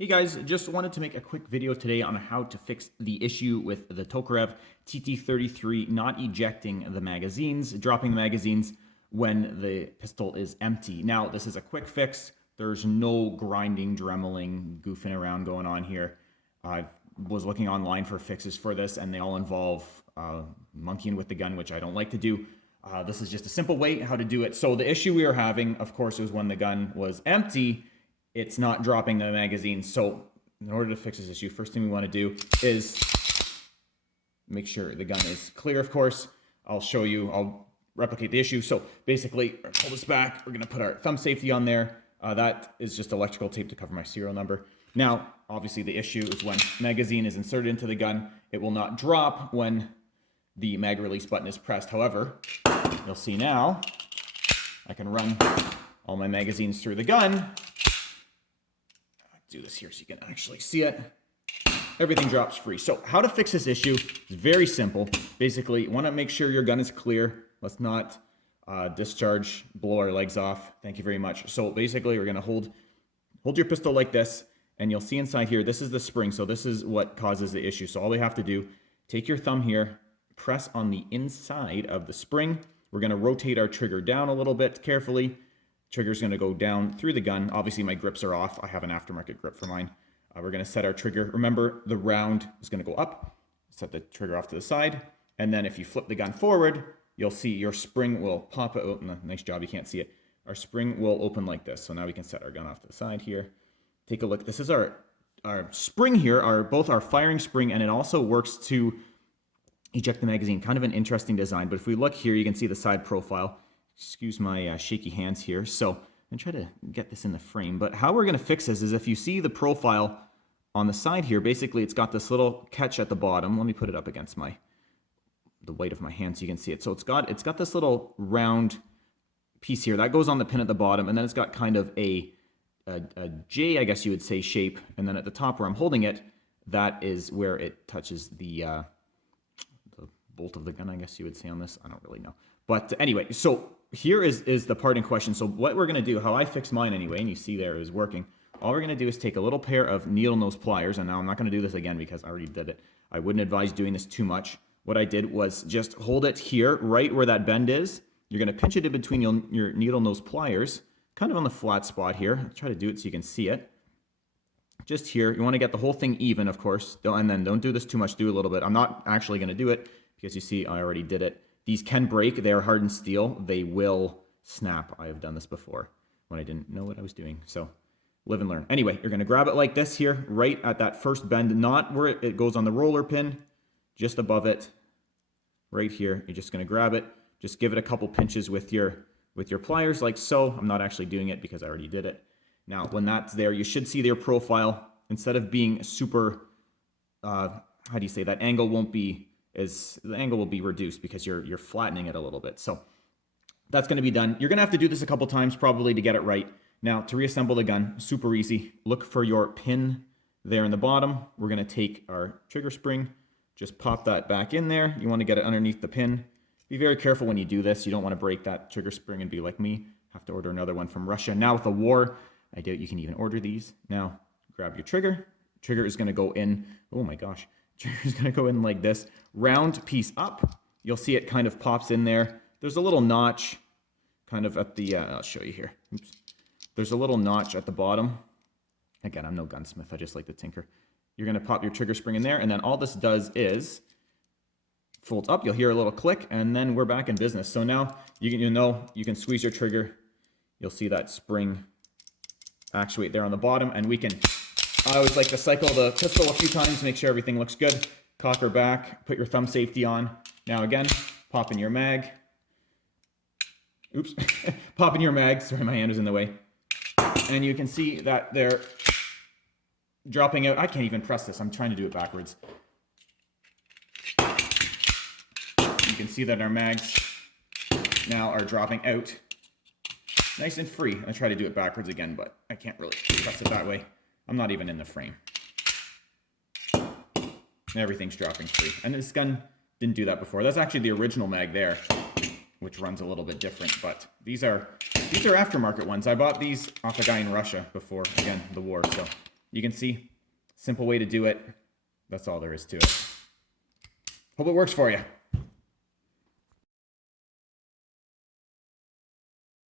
Hey guys, just wanted to make a quick video today on how to fix the issue with the Tokarev TT33 not ejecting the magazines, dropping the magazines when the pistol is empty. Now, this is a quick fix. There's no grinding, dremeling, goofing around going on here. I was looking online for fixes for this, and they all involve monkeying with the gun, which I don't like to do. This is just a simple way how to do it. So the issue we were having, of course, was when the gun was empty, it's not dropping the magazine. So in order to fix this issue, first thing we want to do is make sure the gun is clear, of course. I'll replicate the issue. So basically, pull this back. We're going to put our thumb safety on there. That is just electrical tape to cover my serial number. Now, obviously the issue is when magazine is inserted into the gun, it will not drop when the mag release button is pressed. However, you'll see now, I can run all my magazines through the gun. Do this here so you can actually see it. Everything drops free. So how to fix this issue is very simple. Basically, you want to make sure your gun is clear. Let's not discharge, blow our legs off. Thank you very much. So basically, we're going to hold your pistol like this, and you'll see inside here, this is the spring. So this is what causes the issue. So all we have to do, take your thumb here, press on the inside of the spring. We're going to rotate our trigger down a little bit carefully. Trigger's going to go down through the gun. Obviously, my grips are off. I have an aftermarket grip for mine. We're going to set our trigger. Remember, the round is going to go up. Set the trigger off to the side. And then if you flip the gun forward, you'll see your spring will pop out. Oh, nice job. You can't see it. Our spring will open like this. So now we can set our gun off to the side here. Take a look. This is our spring here, both our firing spring, and it also works to eject the magazine. Kind of an interesting design. But if we look here, you can see the side profile. Excuse my shaky hands here. So I'm going to try to get this in the frame. But how we're going to fix this is if you see the profile on the side here, basically it's got this little catch at the bottom. Let me put it up against the weight of my hand so you can see it. So it's got this little round piece here. That goes on the pin at the bottom. And then it's got kind of a J, I guess you would say, shape. And then at the top where I'm holding it, that is where it touches the bolt of the gun, I guess you would say on this. I don't really know. But anyway, so here is the part in question. So what we're going to do, how I fixed mine anyway, and you see there is working. All we're going to do is take a little pair of needle nose pliers, and now I'm not going to do this again because I already did it. I wouldn't advise doing this too much. What I did was just hold it here, right where that bend is. You're going to pinch it in between your needle nose pliers, kind of on the flat spot here. I'll try to do it so you can see it. Just here. You want to get the whole thing even, of course, and then don't do this too much. Do a little bit. I'm not actually going to do it because you see I already did it. These can break. They're hardened steel. They will snap. I have done this before when I didn't know what I was doing. So live and learn. Anyway, you're going to grab it like this here, right at that first bend, not where it goes on the roller pin, just above it, right here. You're just going to grab it. Just give it a couple pinches with your pliers like so. I'm not actually doing it because I already did it. Now, when that's there, you should see their profile. Instead of being super, how do you say, that angle won't be, the angle will be reduced because you're flattening it a little bit. So that's going to be done. You're going to have to do this a couple times probably to get it right. Now, to reassemble the gun, super easy. Look for your pin there in the bottom. We're going to take our trigger spring, just pop that back in there. You want to get it underneath the pin. Be very careful when you do this. You don't want to break that trigger spring and be like me. Have to order another one from Russia. Now with the war, I doubt you can even order these. Now, grab your trigger. Trigger is going to go in. Oh my gosh. Trigger is going to go in like this. Round piece up. You'll see it kind of pops in there. There's a little notch kind of at the, I'll show you here. Oops. There's a little notch at the bottom. Again, I'm no gunsmith. I just like to tinker. You're going to pop your trigger spring in there. And then all this does is folds up. You'll hear a little click. And then we're back in business. So now you can squeeze your trigger. You'll see that spring actuate there on the bottom. And I always like to cycle the pistol a few times, make sure everything looks good. Cock her back, put your thumb safety on. Now again, pop in your mag. Oops, pop in your mag. Sorry, my hand was in the way. And you can see that they're dropping out. I can't even press this. I'm trying to do it backwards. You can see that our mags now are dropping out nice and free. I try to do it backwards again, but I can't really press it that way. I'm not even in the frame. Everything's dropping free. And this gun didn't do that before. That's actually the original mag there, which runs a little bit different. But these are aftermarket ones. I bought these off a guy in Russia before, again, the war. So You can see, simple way to do it. That's all there is to it. Hope it works for you.